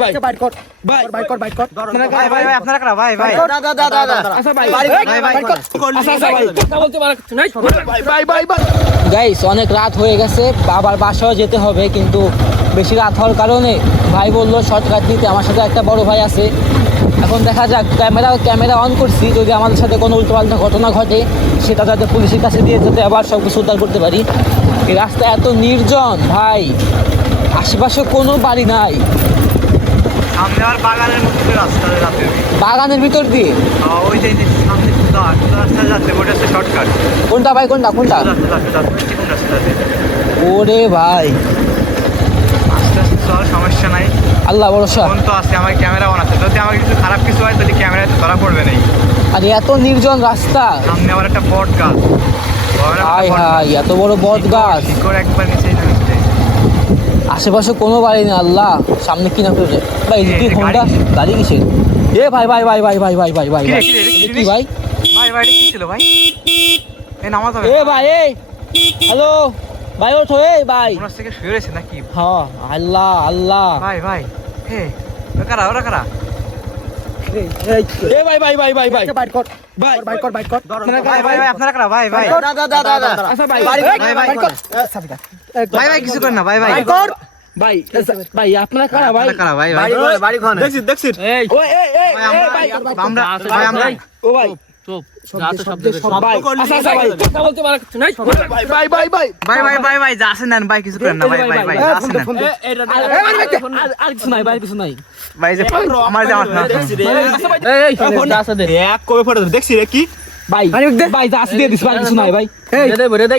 ভাই বাইট কর ভাই। বাইট কর বাইট কর। ভাই ভাই ভাই আপনারা কারা? ভাই ভাই। দাদা দাদা দাদা। আচ্ছা ভাই। ভাই, ভাই, বাইট কর। আচ্ছা আচ্ছা ভাই। কথা বলতে পারা কিছু নাই। ভাই ভাই ভাই। ভাই গাইস অনেক রাত হয়ে গেছে বাবার বাসাও যেতে হবে কিন্তু বেশি রাত হওয়ার কারণে ভাই বলল শর্টকাট দিতে আমার সাথে একটা বড় ভাই আছে। এখন দেখা যাক ক্যামেরা ক্যামেরা অন করছি। যদি আমাদের সাথে কোনো উল্টোপাল্টা ঘটনা ঘটে সেটা যাতে পুলিশের কাছে দিয়ে যাতে আবার সব কিছু উদ্ধার করতে পারি। এই রাস্তা এত নির্জন ভাই। আশেপাশে কোনো বাড়ি নাই। আর বাগানের মধ্যে রাস্তা বাগানের ভিতর দিয়ে? ওই যে যে সামনে রাস্তা যাচ্ছে ওটা হচ্ছে শর্টকাট। কোনটা ভাই কোনটা কোনটা? ওরে ভাই। আস্তে আস্তে চল সমস্যা নাই। আল্লাহ ভরসা। ফোন তো আছে আমার ক্যামেরা অন আছে। যদি আমার কিছু খারাপ কিছু হয় তাহলে ক্যামেরায় তো ধরা পড়বে নাই আর এত নির্জন রাস্তা। সামনে আবার একটা বট গাছ। হাই হাই এত বড় বট গাছ। একবার নামছে আশেপাশে কোনো বাড়ি নেই আল্লাহ সামনে কি না করে ভাই কি হোন্ডা গাড়ি। কিসের এ ভাই ভাই ভাই ভাই ভাই ভাই ভাই ভাই ভাই এ কি ভাই ভাই ভাই এটা কি ছিল ভাই এই নামাজ হবে এ ভাই এই হ্যালো ভাই ওঠো এই ভাই মনে থেকে শুয়ে রয়েছে নাকি হ্যাঁ আল্লাহ আল্লাহ ভাই ভাই হে কারা ওরা কারা এই এ ভাই ভাই ভাই ভাই ভাই বাইট কর ভাই বাইট কর বাইট কর আপনারা ভাই ভাই ভাই আপনারা কারা ভাই ভাই দাদা দাদা দাদা আচ্ছা ভাই বাড়ি ভাই, ভাই, বাইট কর ভাই ভাই কিছু কর না ভাই ভাই দেখছি রে কি ভাই ভাই যা দিয়ে দিস ভাই কিছু নাই ভাই দে দে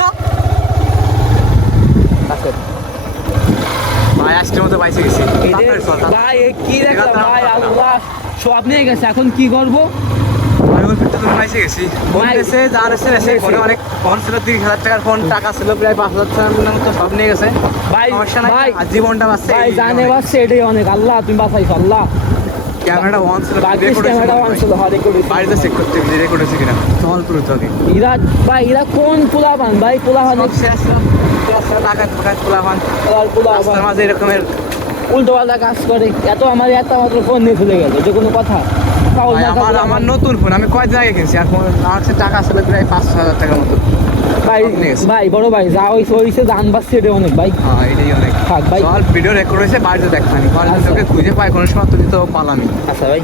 বাইসে গেছি। ভাই কি দেখলাম ভাই আল্লাহ সব নিয়ে গেছে এখন কি করব? অনেক ফোন ছিল তিরিশ হাজার টাকার ফোন টাকা ছিল প্রায় পাঁচ হাজার টাকার মতো সব নিয়ে গেছে। ভাই ভাই জীবনটা বাঁচছে ভাই জানে অনেক। এটাই অনেক। আল্লাহ তুমি বাঁচাইছো আল্লাহ। ক্যামেরাটা অন ছিল রেকর্ড অন ছিল হ্যাঁ রেকর্ড বাড়িতে চেক করতে হবে রেকর্ড হয়েছে কিনা। ইরা ভাই ইরা কোন পোলা ভাই পোলা পান সব শেষ শেষ টাকা টাকা তোলা পান পোলা রাস্তার পান মাঝে এরকমের উল্টো পাল্টা কাজ করে এত আমার এত মাত্র ফোন নিয়ে চলে গেল যে কোনো কথা। আমার আমার নতুন ফোন আমি কয়দিন আগে কিনছি? আর ফোন আমার টাকা ছিল প্রায় পাঁচ ছ হাজার টাকার মতো। ভাই। ভাই বড় ভাই যা হয়েছে হইছে জান বাসছে এটা অনেক ভাই। হ্যাঁ এটাই অনেক। থাক ভাই। ভিডিও রেকর্ড হয়েছে বাড়িতে দেখানি আচ্ছা। তোকে খুঁজে পাই কোনো সময় তুমি তো পালামি আচ্ছা ভাই।